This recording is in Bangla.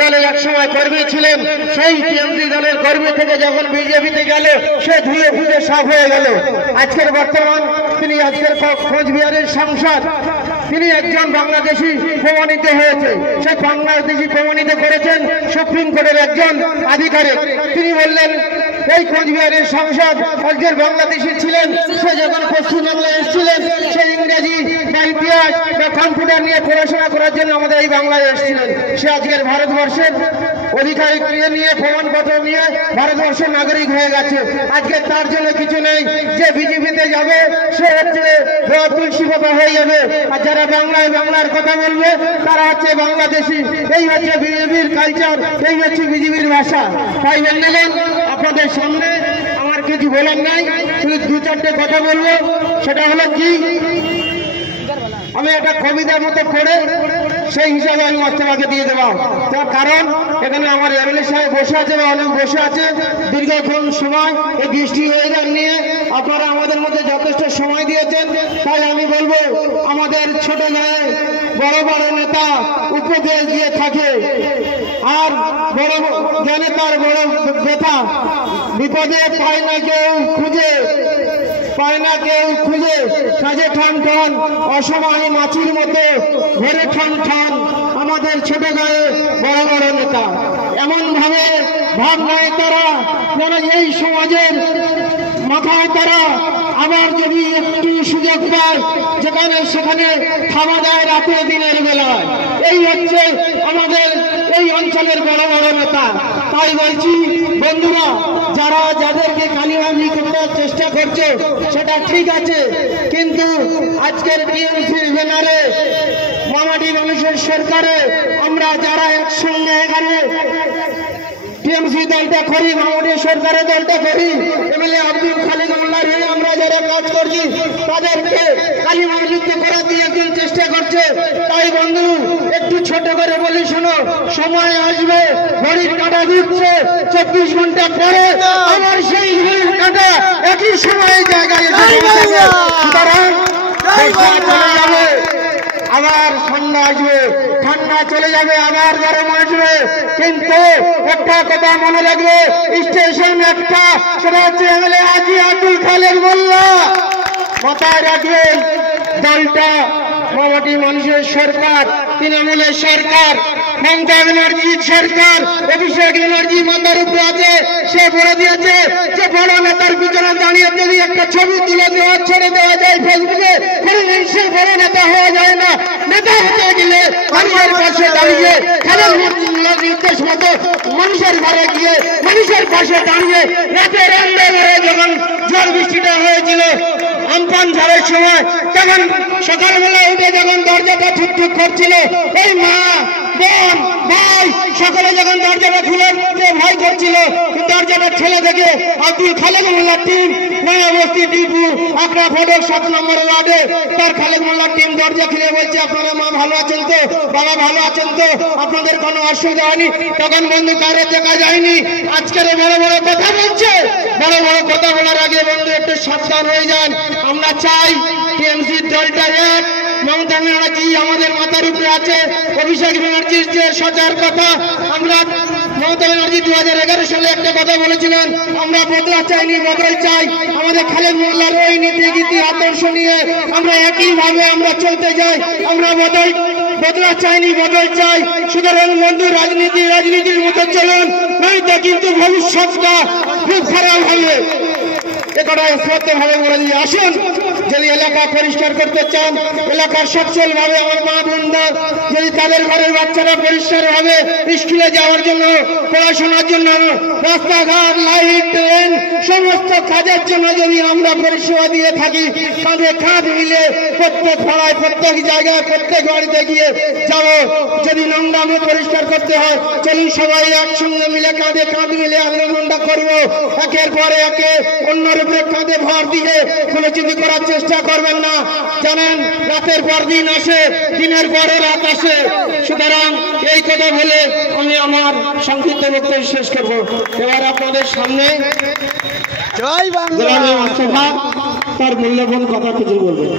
দলের এক সময় কর্মী ছিলেন, সেই টিএমসি দলের কর্মী থেকে যখন বিজেপিতে গেল সে ধুয়ে ফুটে সাফ হয়ে গেল। আজকের বর্তমান তিনি আজকের কোচবিহারের সাংসদ, তিনি একজন বাংলাদেশি প্রমাণিত হয়েছে। সে বাংলাদেশি প্রমাণিত করেছেন সুপ্রিম কোর্টের একজন আধিকারিক। তিনি বললেন এই কোচবিহারের সাংসদ একজন বাংলাদেশি ছিলেন, সে যখন পশ্চিমবাংলায় এসেছিলেন সে ইংরেজি বা ইতিহাস বা কম্পিউটার নিয়ে পড়াশোনা করার জন্য আমাদের এই বাংলায় এসেছিলেন। সে আজকের ভারতবর্ষের অধিকারিক নিয়ে প্রমাণপত্র নিয়ে ভারতবর্ষের নাগরিক হয়ে গেছে। আজকে তার জন্য কিছু নেই, যে বিজেপিতে যাবে সে হচ্ছে তুলসী পাতা হয়ে যাবে, আর যারা বাংলার কথা বলবে তারা হচ্ছে বাংলাদেশি। এই হচ্ছে বিজেপির কালচার, এই হচ্ছে বিজেপির ভাষা। তাই বন্ধুগণ, আপনাদের সামনে আমার কিছু বলার নাই, শুধু দু চারটে কথা বলবো। সেটা হলো কি, আমি একটা কবিতার মতো পড়ে সেই হিসাবে আমি বক্তব্যকে দিয়ে দেবো। তার কারণ এখানে আমার এমএলএ সাহেব বসে আছে বা অনেক বসে আছে দীর্ঘক্ষণ সময় এই বৃষ্টি ওয়েদার নিয়ে আপনারা আমাদের মধ্যে যথেষ্ট সময় দিয়েছেন। তাই আমি বলবো, আমাদের ছোট গায়ে বড় বড় নেতা উপদেশ দিয়ে থাকে, আর বড় জ্ঞানে তার বড় ব্যথা, বিপদে পায় না কেউ খুঁজে, পায় না কেউ খুঁজে, কাজে ঠান ঠান অসময়ে মাছির মতো ঘরে ঠান ঠান আমাদের ছোট গায়ে বড় বড় নেতা। এমন ভাবে ভাব নয় তারা যেন এই সমাজের মাথায় তারা আবার যদি একটু সুযোগ পায় যেখানে সেখানে থামা দেয় রাতে দিনের বেলায়। এই হচ্ছে আমাদের এই অঞ্চলের বড় বড় নেতা। তাই বলছি বন্ধুরা, যারা যাদেরকে কালিমালি করার চেষ্টা করছে সেটা ঠিক আছে, কিন্তু আজকের টিএমসির ব্যানারে মামাটি মানুষের সরকারে আমরা যারা একসঙ্গে এখানে টিএমসি দলটা করি, মামাটি সরকারের দলটা করি, এমএলএ আব্দুল খালেক মোল্লার হয়ে আমরা যারা কাজ করছি তাদেরকে কালিমালিতে করা দিয়ে একজন চেষ্টা করছে। তাই বন্ধু, একটু ছোট করে বলি শোনো, সময় আসবে ঘড়ির কাঁটা দিচ্ছে 24 ঘন্টা পরে আমার সেই ঘড়ির কাঁটা একই সময় জায়গায় সুতরাং চলে যাবে, আবার ঠান্ডা আসবে, ঠান্ডা চলে যাবে, আবার গরম আসবে। কিন্তু একটা কথা মনে রাখবে, স্টেশন একটা, সেটা হচ্ছে এমএলএ আজি আব্দুল খালেক মোল্লা। মাথায় রাখবেন, দলটা মামাটি মানুষের সরকার, তৃণমূলের সরকার, মমতা ব্যানার্জির সরকার, অভিষেক ব্যানার্জি মাথার উপরে আছে। সে বলে দিয়েছে যে বড় নেতার পিছনে দাঁড়িয়ে যদি একটা ছবি তুলে দেওয়া ছেড়ে দেওয়া যায় ফেসবুকে, কোনদিন সে বড় নেতা হওয়া যায় না। নেতা হতে গেলে মানুষের পাশে দাঁড়িয়ে, খালেক মোল্লার নির্দেশ মতো মানুষের ঘরে গিয়ে মানুষের পাশে দাঁড়িয়ে রাতের অন্ধকারে যখন ঝড় বৃষ্টিটা হয়েছিল আমফান ঝড়ের সময়, তখন সকালবেলা উঠে যখন দরজাটা ঠুকঠুক করছিল, এই মা বোন ভাই সকলে যখন দরজাটা খুলে ভয় করছিল, দরজাটা ঠেলে দেখে আব্দুল খালেক মোল্লার টিম নয়া বস্তি ডিপু আকরা ফটক 7 নম্বর ওয়ার্ডে তার খালেক মোল্লার টিম দরজা খুলে বলছে, আপনারা মা ভালো আছেন তো, বাবা ভালো আছেন তো, আপনাদের কোনো অসুবিধা হয়নি? তখন বন্ধু কারো দেখা যায়নি। আজকের বড় বড় কথা বলছে, বড় বড় কথা বলার আগে বন্ধু একটু সাবধান হয়ে যান। আমরা চাই টিএমসি দলটা এক, মমতা ব্যানার্জি আমাদের মাথার উপরে আছে, অভিষেক ব্যানার্জির যে সজার কথা, আমরা মমতা ব্যানার্জি 2011 সালে একটা কথা বলেছিলেন, আমরা বদলা চাইনি বদল চাই। আমাদের খালেক মোল্লার ওই নীতি গীতি আদর্শ নিয়ে আমরা একইভাবে আমরা চলতে যাই, আমরা বদলা চাইনি বদল চাই। সুতরাং বন্ধু, রাজনীতির মতো চলুন, নয়তো কিন্তু ভবিষ্যৎটা খুব খারাপ হবে। একটা স্পষ্ট ভাবে বলে দিয়ে আসুন, যদি এলাকা পরিষ্কার করতে চান, এলাকার সচ্ছল ভাবে আমার মা বোনরা যদি তাদের ঘরের বাচ্চারা পরিষ্কার ভাবে স্কুলে যাওয়ার জন্য, পড়াশোনার জন্য, রাস্তাঘাট লাইট ট্রেন সমস্ত কাজের জন্য যদি আমরা পরিষেবা দিয়ে থাকি, কাঁধে কাঁধ মিলে প্রত্যেক পাড়ায় প্রত্যেক জায়গায় প্রত্যেক বাড়িতে গিয়ে যাবো। যদি নোংরামে পরিষ্কার করতে হয়, চলুন সবাই একসঙ্গে মিলে কাঁধে কাঁধ মিলে আন্দোলনটা করবো। একের পরে একে অন্যের উপরে কাঁধে ভর দিয়ে কোনো যদি করার চেষ্টা করবেন না। জানেন, রাতের পর দিন আসে, দিনের পরে রাত আসে। সুতরাং এই কথা বলে আমি আমার সংক্ষিপ্ত বক্তব্য শেষ করব। এবার আপনাদের সামনে জয় বাংলা তার মূল্যবান কথা কিছু বলবেন।